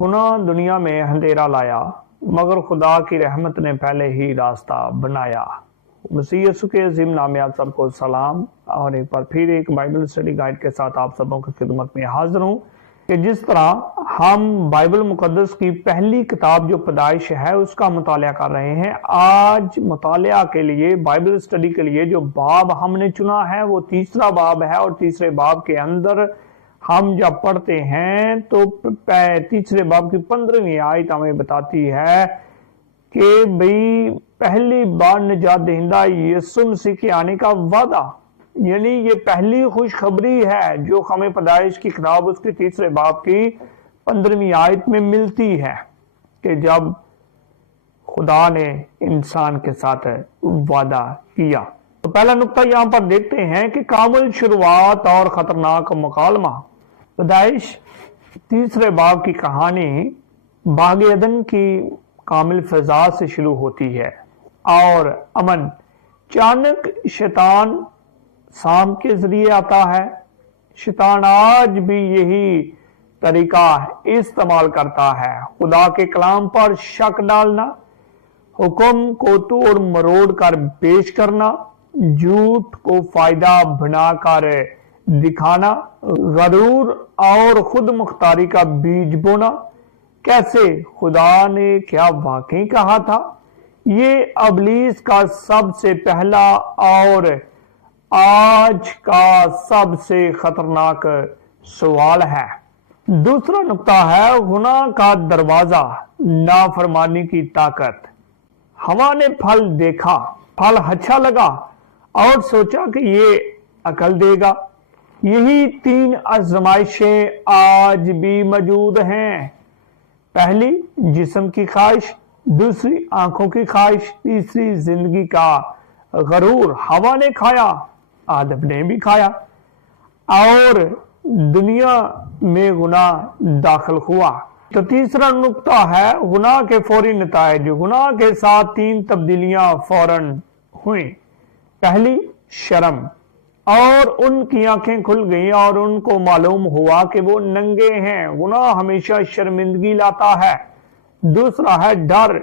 गुनाह दुनिया में अंधेरा लाया, मगर खुदा की रहमत ने पहले ही रास्ता बनाया। मसीह यीशु के अजीम नाम में आप सबको सलाम। और एक बार फिर एक बाइबल स्टडी गाइड के साथ आप सबों की खिदमत में हाजिर हूँ कि जिस तरह हम बाइबल मुकद्दस की पहली किताब जो पैदाइश है उसका मुतालिया कर रहे हैं। आज मुतालिया के लिए, बाइबल स्टडी के लिए जो बाब हमने चुना है वो तीसरा बाब है। और तीसरे बाब के अंदर हम जब पढ़ते हैं तो तीसरे बाब की 15वीं आयत हमें बताती है कि भाई पहली बार निजात दहिंदा यीशु मसीह के आने का वादा, यानी ये पहली खुशखबरी है जो हमें पैदाइश की किताब उसके तीसरे बाब की 15वीं आयत में मिलती है कि जब खुदा ने इंसान के साथ वादा किया। तो पहला नुक्ता यहाँ पर देखते हैं कि कामिल शुरुआत और खतरनाक मुकालमा। पैदाइश तीसरे बाब की कहानी बाग एदन की कामिल फजा से शुरू होती है और अमन अचानक शैतान शाम के जरिए आता है। शैतान आज भी यही तरीका इस्तेमाल करता है, खुदा के कलाम पर शक डालना, हुक्म को तोड़ मरोड़ कर पेश करना, झूठ को फायदा बनाकर दिखाना, गरूर और खुद मुख्तारी का बीज बोना। कैसे खुदा ने क्या वाकई कहा था? ये अबलीस का सबसे पहला और आज का सबसे खतरनाक सवाल है। दूसरा नुक्ता है गुनाह का दरवाजा, नाफरमानी की ताकत। हवा ने फल देखा, फल अच्छा लगा और सोचा कि ये अकल देगा। यही 3 आजमाइशें आज भी मौजूद हैं। पहली जिस्म की ख्वाहिश, दूसरी आंखों की ख्वाहिश, तीसरी जिंदगी का गरूर। हवा ने खाया, आदम ने भी खाया और दुनिया में गुनाह दाखिल हुआ। तो तीसरा नुक्ता है गुनाह के फौरी नताइज। गुनाह के साथ 3 तब्दीलियां फौरन हुई। पहली शर्म, और उनकी आंखें खुल गई और उनको मालूम हुआ कि वो नंगे हैं। गुनाह हमेशा शर्मिंदगी लाता है। दूसरा है डर,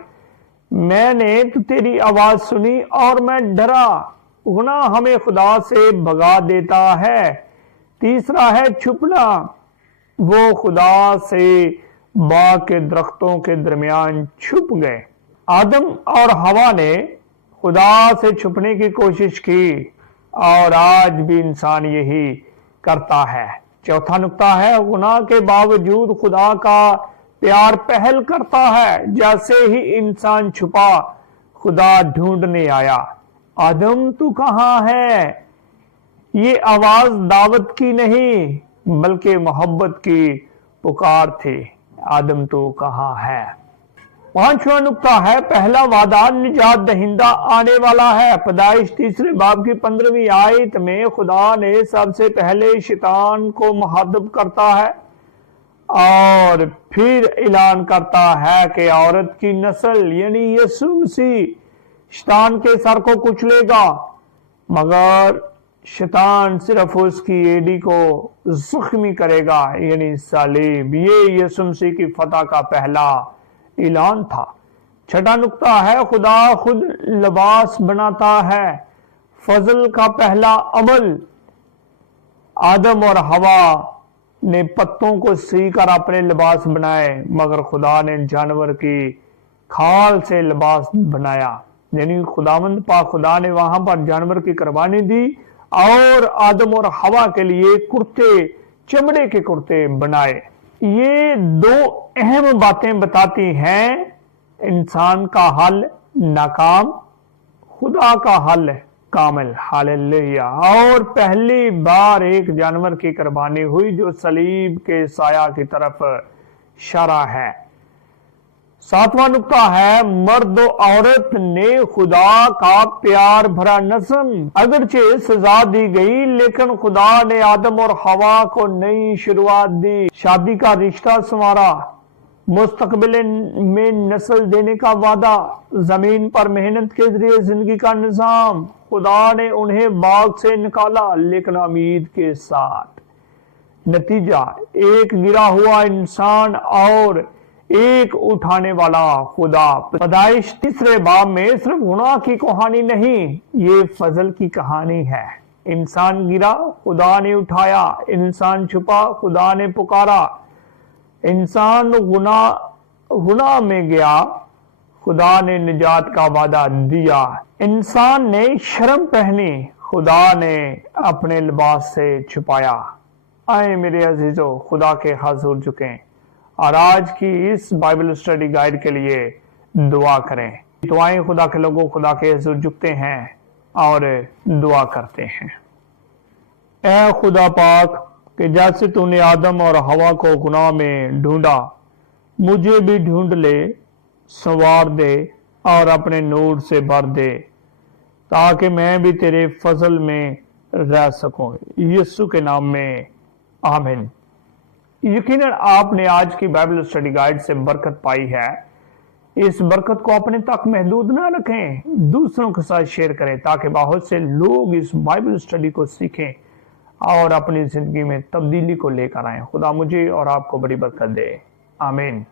मैंने तो तेरी आवाज सुनी और मैं डरा। गुनाह हमें खुदा से भगा देता है। तीसरा है छुपना, वो खुदा से बाग के दरख्तों के दरमियान छुप गए। आदम और हवा ने खुदा से छुपने की कोशिश की और आज भी इंसान यही करता है। चौथा नुक्ता है गुनाह के बावजूद खुदा का प्यार पहल करता है। जैसे ही इंसान छुपा, खुदा ढूंढने आया। आदम तू कहाँ है? ये आवाज दावत की नहीं बल्कि मोहब्बत की पुकार थी। आदम तू कहाँ है? 5वां नुक्ता है पहला वादा, निजात दहिंदा आने वाला है। पैदाइश तीसरे बाब की 15वीं आयत में खुदा ने सबसे पहले शैतान को मुखातिब करता है और फिर ऐलान करता है कि औरत की नस्ल यानी यीशु मसीह शैतान के सर को कुचलेगा, मगर शैतान सिर्फ उसकी एड़ी को जख्मी करेगा यानी सलीब। ये यीशु मसीह की फतह का पहला ऐलान था। 6वां नुक्ता है खुदा खुद लिबास बनाता है। फजल का पहला अमल, आदम और हवा ने पत्तों को सीकर अपने लिबास बनाए, मगर खुदा ने जानवर की खाल से लिबास बनाया। यानी खुदावंद पाक खुदा ने वहां पर जानवर की कुर्बानी दी और आदम और हवा के लिए कुर्ते, चमड़े के कुर्ते बनाए। ये 2 अहम बातें बताती हैं इंसान का हल नाकाम, खुदा का हल कामिल। हालेलुया। और पहली बार एक जानवर की कुर्बानी हुई जो सलीब के साया की तरफ इशारा है। 7वां नुक्ता है मर्द और औरत ने खुदा का प्यार भरा नस्म। अगरचे सजा दी गई लेकिन खुदा ने आदम और हवा को नई शुरुआत दी, शादी का रिश्ता संवारा, मुस्तकबिल में नस्ल देने का वादा, जमीन पर मेहनत के जरिए जिंदगी का निजाम। खुदा ने उन्हें बाग से निकाला लेकिन उम्मीद के साथ। नतीजा एक गिरा हुआ इंसान और ایک اٹھانے والا خدا۔ پیدائش 3 باب میں صرف گناہ کی کہانی نہیں، یہ فضل کی کہانی ہے۔ انسان گرا، خدا نے اٹھایا، انسان چھپا، خدا نے پکارا، انسان گناہ میں گیا، خدا نے نجات کا وعدہ دیا، انسان نے شرم پہنی، خدا نے اپنے لباس سے چھپایا۔ آئے میرے عزیزو، خدا کے حضور جھکیں اور آج کی اس بائبل اسٹڈی گائیڈ کے لیے دعا کریں۔ تو آئیں خدا کے لوگوں، خدا کے حضور جھکتے ہیں اور دعا کرتے ہیں۔ اے خدا پاک، کہ جیسے تو نے آدم اور حوا کو گناہ میں ڈھونڈا، مجھے بھی ڈھونڈ لے، سنوار دے اور اپنے نور سے بھر دے، تاکہ میں بھی تیرے فضل میں رہ سکوں۔ یسوع کے نام میں آمین۔ یقیناً آپ نے آج کی بائبل اسٹڈی گائیڈ سے برکت پائی ہے۔ اس برکت کو اپنے تک محدود نہ رکھیں، دوسروں کے ساتھ شیئر کریں تاکہ بہت سے لوگ اس بائبل اسٹڈی کو سیکھیں اور اپنی زندگی میں تبدیلی کو لے کر آئیں۔ خدا مجھے اور آپ کو بڑی برکت دے، آمین۔